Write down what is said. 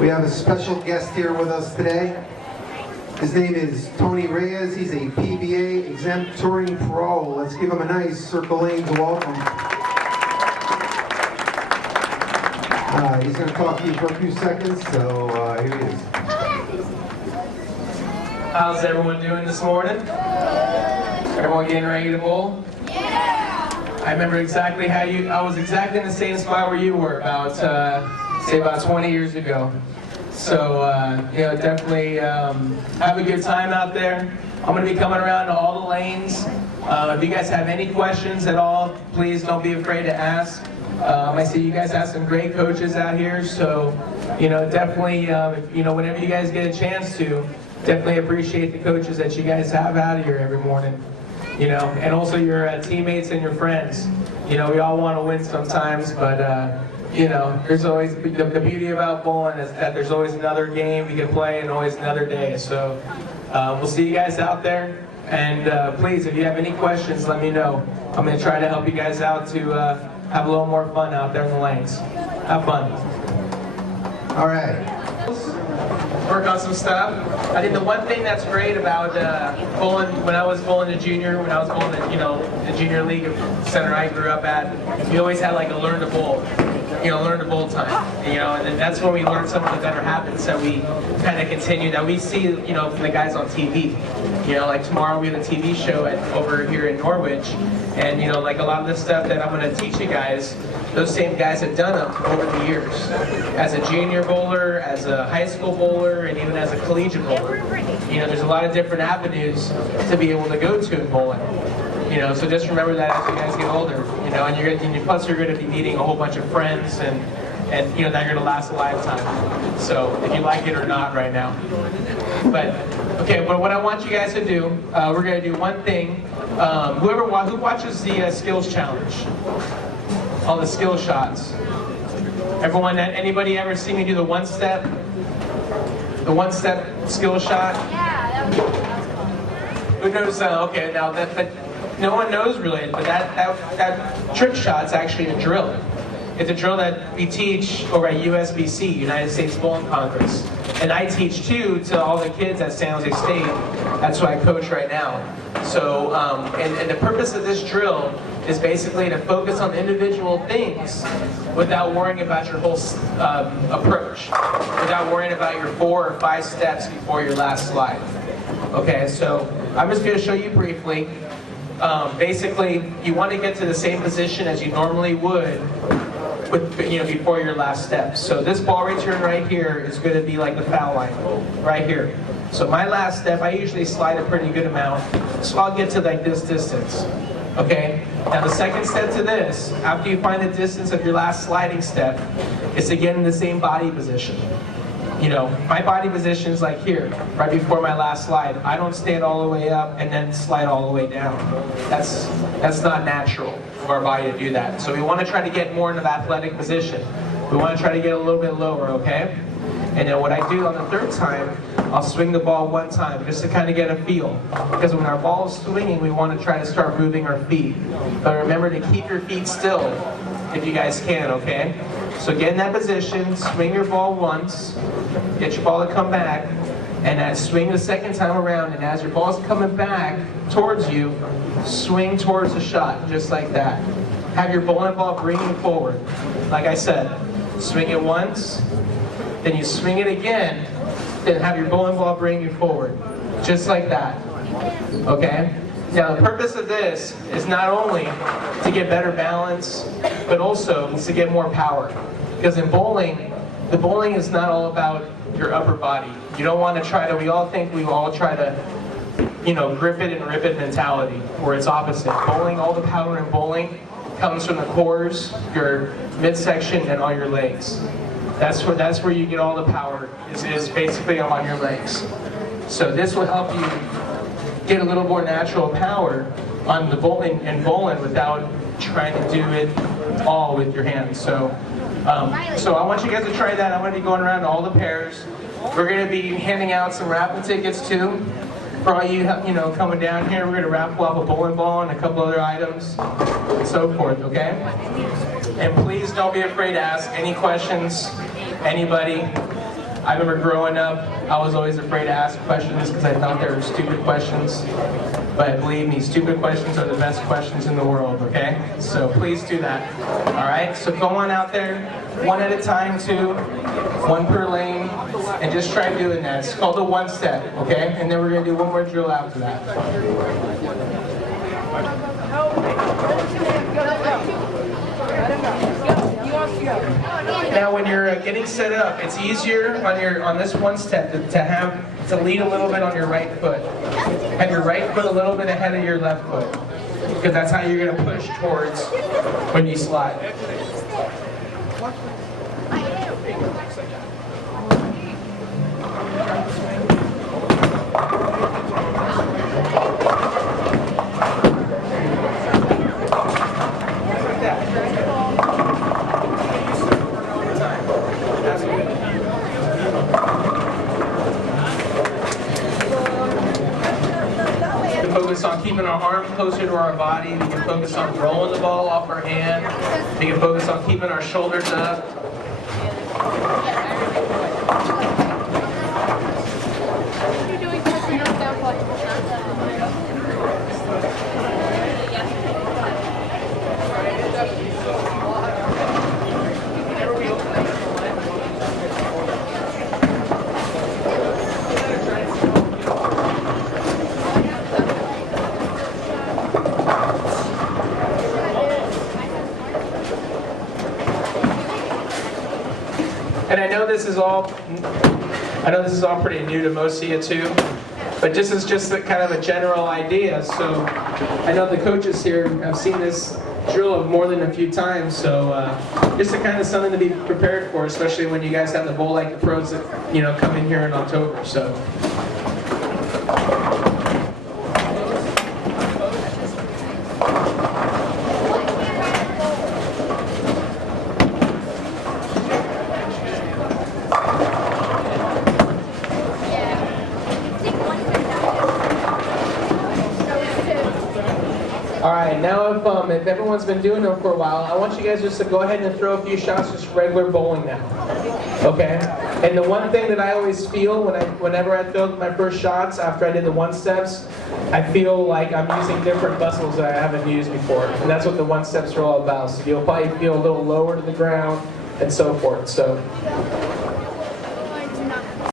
We have a special guest here with us today. His name is Tony Reyes. He's a PBA exempt touring pro. Let's give him a nice Circle Lanes welcome. He's going to talk to you for a few seconds, so here he is. How's everyone doing this morning? Everyone getting ready to bowl? Yeah! I remember exactly how I was exactly in the same spot where you were about, say about 20 years ago. So, you know, definitely have a good time out there. I'm going to be coming around to all the lanes. If you guys have any questions at all, please don't be afraid to ask. I see you guys have some great coaches out here, so, you know, definitely, you know, whenever you guys get a chance to, definitely appreciate the coaches that you guys have out here every morning, you know, and also your teammates and your friends. You know, we all want to win sometimes, but, you know, there's always, the beauty about bowling is that there's always another game we can play and always another day. So we'll see you guys out there, and please, if you have any questions, let me know. I'm going to try to help you guys out to have a little more fun out there in the lanes. Have fun. All right. Work on some stuff. I think the one thing that's great about bowling, when I was bowling the junior, when I was bowling the, you know, the junior league center I grew up at, we always had like a learn to bowl. You know, learn to bowl time. You know, and then that's when we learned some of the better habits that we kind of continue, that we see, you know, from the guys on TV. You know, like tomorrow we have a TV show over here in Norwich, and you know, like a lot of the stuff that I'm going to teach you guys, those same guys have done them over the years. As a junior bowler, as a high school bowler, and even as a collegiate bowler. You know, there's a lot of different avenues to be able to go to in bowling. You know, so just remember that as you guys get older. You know, and plus you're going to be meeting a whole bunch of friends, and you know, that you're going to last a lifetime. So if you like it or not right now. But okay, but what I want you guys to do, we're going to do one thing. Who watches the skills challenge? All the skill shots. Everyone, anybody ever seen me do the one-step? The one-step skill shot? Yeah. Who knows? Okay, now that no one knows really, but that trick shot's actually a drill. It's a drill that we teach over at USBC, United States Bowling Congress. And I teach too to all the kids at San Jose State. That's who I coach right now. So, and the purpose of this drill is basically to focus on individual things without worrying about your whole approach, without worrying about your 4 or 5 steps before your last slide. Okay, so I'm just going to show you briefly. Basically, you want to get to the same position as you normally would with, you know, before your last step. So this ball return right here is going to be like the foul line, right here. So my last step, I usually slide a pretty good amount, so I'll get to like this distance. Okay? Now the second step to this, after you find the distance of your last sliding step, is to get in the same body position. You know, my body position is like here, right before my last slide. I don't stand all the way up and then slide all the way down. That's not natural for our body to do that. So we want to try to get more into the athletic position. We want to try to get a little bit lower, okay? And then what I do on the third time, I'll swing the ball one time just to kind of get a feel. Because when our ball is swinging, we want to try to start moving our feet. But remember to keep your feet still if you guys can, okay? So get in that position, swing your ball once, get your ball to come back, and then swing the second time around, and as your ball's coming back towards you, swing towards the shot, just like that. Have your bowling ball bring you forward. Like I said, swing it once, then you swing it again, then have your bowling ball bring you forward. Just like that. Okay? Now the purpose of this is not only to get better balance, but also to get more power. Because in bowling, the bowling is not all about your upper body. You don't want to try to, we all think we all try to, you know, grip it and rip it mentality, where it's opposite. Bowling, all the power in bowling comes from the cores, your midsection, and all your legs. That's where you get all the power, is basically on your legs. So this will help you get a little more natural power on the bowling without trying to do it all with your hands. So I want you guys to try that. I'm going to be going around to all the pairs. We're going to be handing out some raffle tickets too. For all you know coming down here, we're going to raffle off a bowling ball and a couple other items and so forth, okay? And please don't be afraid to ask any questions, anybody. I remember growing up, I was always afraid to ask questions because I thought they were stupid questions. But believe me, stupid questions are the best questions in the world, okay? So please do that, all right? So go on out there, one at a time, too, one per lane, and just try doing that. It's called a one-step, okay? And then we're gonna do one more drill after that. Now, when you're getting set up, it's easier on this one step to lead a little bit on your right foot. Have your right foot a little bit ahead of your left foot, because that's how you're going to push towards when you slide. Focus on keeping our arm closer to our body. We can focus on rolling the ball off our hand. We can focus on keeping our shoulders up. And I know this is all pretty new to most of you too, but this is just kind of a general idea. So I know the coaches here have seen this drill more than a few times, so just a kind of something to be prepared for, especially when you guys have the bowl like the pros that come in here in October. So. Alright, now if everyone's been doing them for a while, I want you guys just to go ahead and throw a few shots, just regular bowling now. Okay? And the one thing that I always feel whenever I throw my first shots after I did the one steps, I feel like I'm using different muscles that I haven't used before. And that's what the one steps are all about. So you'll probably feel a little lower to the ground and so forth. So